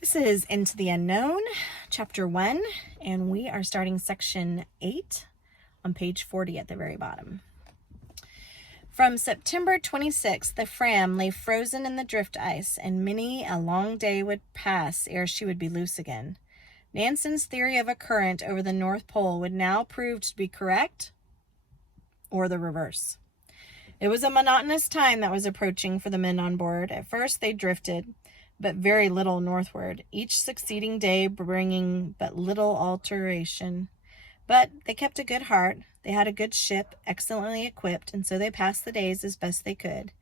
This is Into the Unknown, Chapter 1, and we are starting Section 8 on page 40 at the very bottom. From September 26th, the Fram lay frozen in the drift ice, and many a long day would pass ere she would be loose again. Nansen's theory of a current over the North Pole would now prove to be correct, or the reverse. It was a monotonous time that was approaching for the men on board. At first they drifted, but very little northward, each succeeding day bringing but little alteration. But they kept a good heart. They had a good ship, excellently equipped, and so they passed the days as best they could,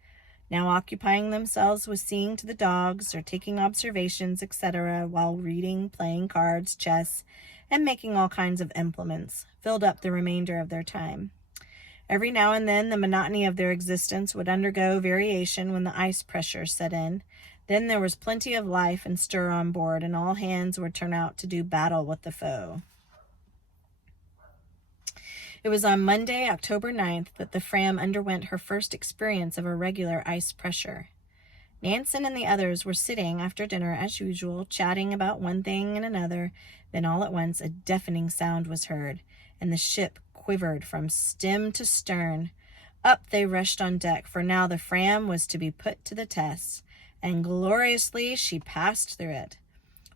now occupying themselves with seeing to the dogs or taking observations, etc., while reading, playing cards, chess, and making all kinds of implements, filled up the remainder of their time. Every now and then the monotony of their existence would undergo variation when the ice pressure set in. Then there was plenty of life and stir on board, and all hands would turn out to do battle with the foe. It was on Monday, October 9th, that the Fram underwent her first experience of a regular ice pressure. Nansen and the others were sitting after dinner as usual, chatting about one thing and another. Then all at once a deafening sound was heard, and the ship quivered from stem to stern. Up they rushed on deck, for now the Fram was to be put to the test, and gloriously she passed through it.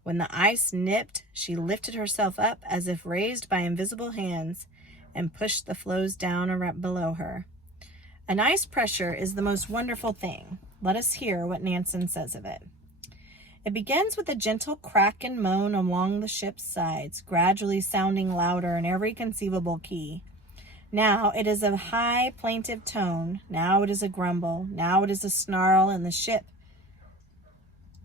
When the ice nipped, she lifted herself up as if raised by invisible hands, and pushed the floes down below her. An ice pressure is the most wonderful thing. Let us hear what Nansen says of it. It begins with a gentle crack and moan along the ship's sides, gradually sounding louder in every conceivable key. Now it is a high, plaintive tone. Now it is a grumble. Now it is a snarl, and the ship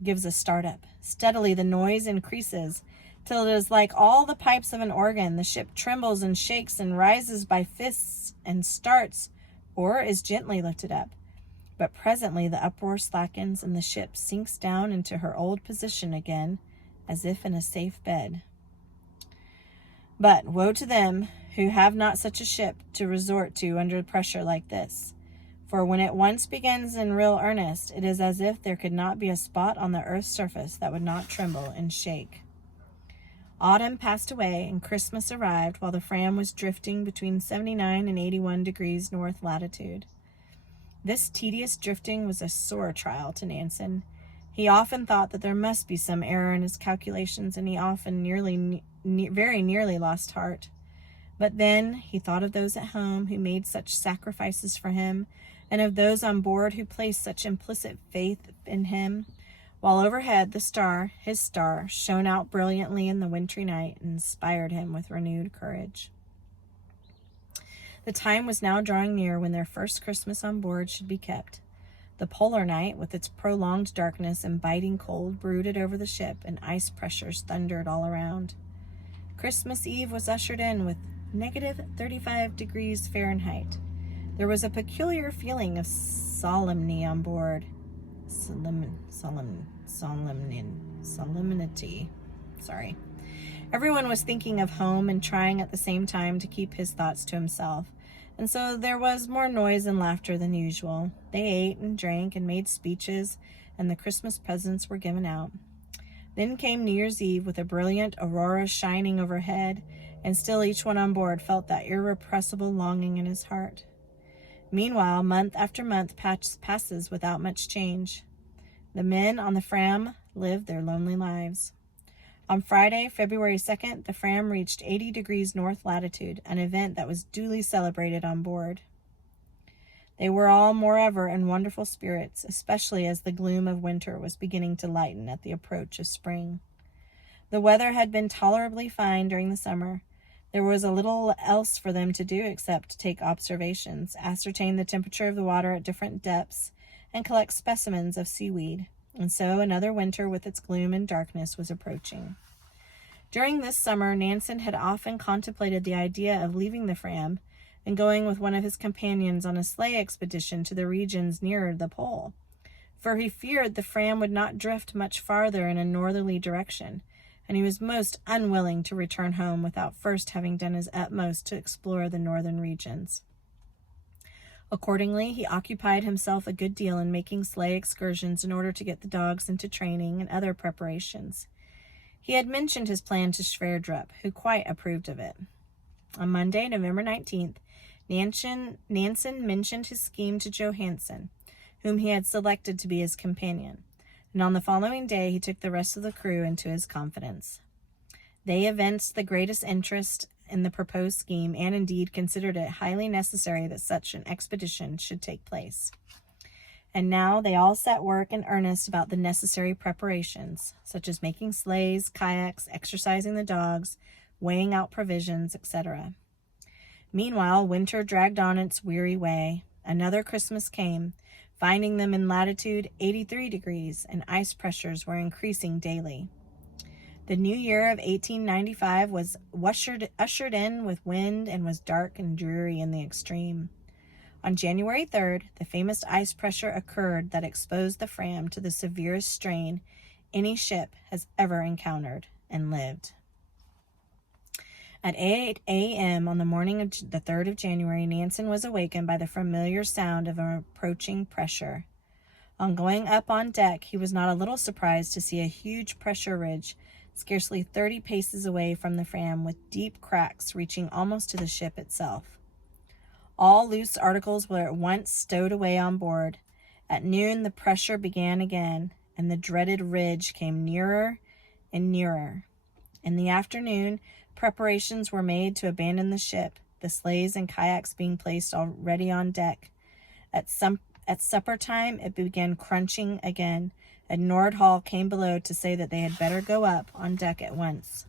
gives a start-up. Steadily the noise increases, till it is like all the pipes of an organ. The ship trembles and shakes and rises by fists and starts, or is gently lifted up. But presently the uproar slackens, and the ship sinks down into her old position again, as if in a safe bed. But woe to them who have not such a ship to resort to under pressure like this. For when it once begins in real earnest, it is as if there could not be a spot on the earth's surface that would not tremble and shake. Autumn passed away, and Christmas arrived while the Fram was drifting between 79 and 81 degrees north latitude. This tedious drifting was a sore trial to Nansen. He often thought that there must be some error in his calculations, and he often very nearly lost heart. But then he thought of those at home who made such sacrifices for him, and of those on board who placed such implicit faith in him, while overhead the star, his star, shone out brilliantly in the wintry night and inspired him with renewed courage. The time was now drawing near when their first Christmas on board should be kept. The polar night, with its prolonged darkness and biting cold, brooded over the ship, and ice pressures thundered all around. Christmas Eve was ushered in with negative 35 degrees Fahrenheit. There was a peculiar feeling of solemnity on board. Solemnity. Everyone was thinking of home and trying at the same time to keep his thoughts to himself, and so there was more noise and laughter than usual. They ate and drank and made speeches, and the Christmas presents were given out. Then came New Year's Eve with a brilliant aurora shining overhead, and still each one on board felt that irrepressible longing in his heart. Meanwhile, month after month passes without much change. The men on the Fram lived their lonely lives. On Friday, February 2nd, the Fram reached 80 degrees north latitude, an event that was duly celebrated on board. They were all moreover in wonderful spirits, especially as the gloom of winter was beginning to lighten at the approach of spring. The weather had been tolerably fine during the summer. There was a little else for them to do except take observations, ascertain the temperature of the water at different depths, and collect specimens of seaweed. And so another winter with its gloom and darkness was approaching. During this summer, Nansen had often contemplated the idea of leaving the Fram and going with one of his companions on a sleigh expedition to the regions nearer the pole, for he feared the Fram would not drift much farther in a northerly direction, and he was most unwilling to return home without first having done his utmost to explore the northern regions. Accordingly, he occupied himself a good deal in making sleigh excursions in order to get the dogs into training and other preparations. He had mentioned his plan to Sverdrup, who quite approved of it. On Monday, November 19th, Nansen mentioned his scheme to Johansen, whom he had selected to be his companion, and on the following day he took the rest of the crew into his confidence. They evinced the greatest interest in the proposed scheme and indeed considered it highly necessary that such an expedition should take place. And now they all set work in earnest about the necessary preparations, such as making sleighs, kayaks, exercising the dogs, weighing out provisions, etc. Meanwhile, winter dragged on its weary way. Another Christmas came, finding them in latitude 83 degrees, and ice pressures were increasing daily. The new year of 1895 was ushered in with wind and was dark and dreary in the extreme. On January 3rd, the famous ice pressure occurred that exposed the Fram to the severest strain any ship has ever encountered and lived. At 8 a.m. on the morning of the 3rd of January, Nansen was awakened by the familiar sound of an approaching pressure. On going up on deck, he was not a little surprised to see a huge pressure ridge scarcely 30 paces away from the Fram, with deep cracks reaching almost to the ship itself. All loose articles were at once stowed away on board. At noon, the pressure began again, and the dreaded ridge came nearer and nearer. In the afternoon, preparations were made to abandon the ship, the sleighs and kayaks being placed already on deck. At supper time, it began crunching again, and Nordhall came below to say that they had better go up on deck at once.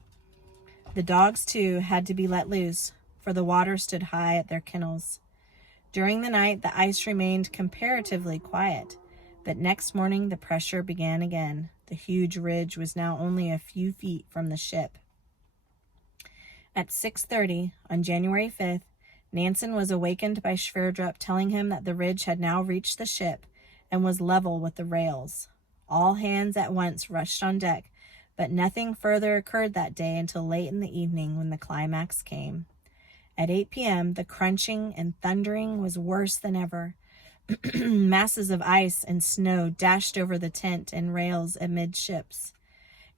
The dogs, too, had to be let loose, for the water stood high at their kennels. During the night, the ice remained comparatively quiet, but next morning the pressure began again. The huge ridge was now only a few feet from the ship. At 6:30 on January 5th, Nansen was awakened by Sverdrup telling him that the ridge had now reached the ship and was level with the rails. All hands at once rushed on deck, but nothing further occurred that day until late in the evening, when the climax came. At 8 p.m., the crunching and thundering was worse than ever. Masses of ice and snow dashed over the tent and rails amidships.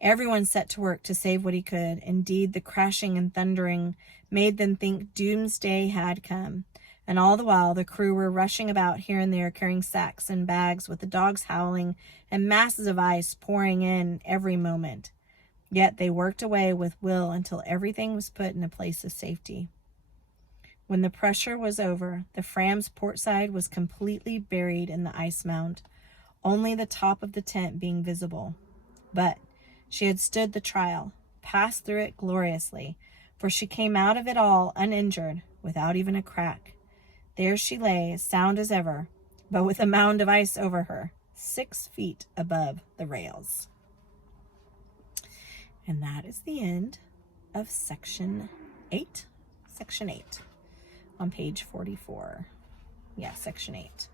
Everyone set to work to save what he could. Indeed, the crashing and thundering made them think doomsday had come, and all the while the crew were rushing about here and there carrying sacks and bags, with the dogs howling and masses of ice pouring in every moment. Yet they worked away with will until everything was put in a place of safety. When the pressure was over, the Fram's port side was completely buried in the ice mound, only the top of the tent being visible. But she had stood the trial, passed through it gloriously, for she came out of it all uninjured, without even a crack. There she lay, sound as ever, but with a mound of ice over her, 6 feet above the rails. And that is the end of section 8. Section 8 on page 44. Yeah, section 8.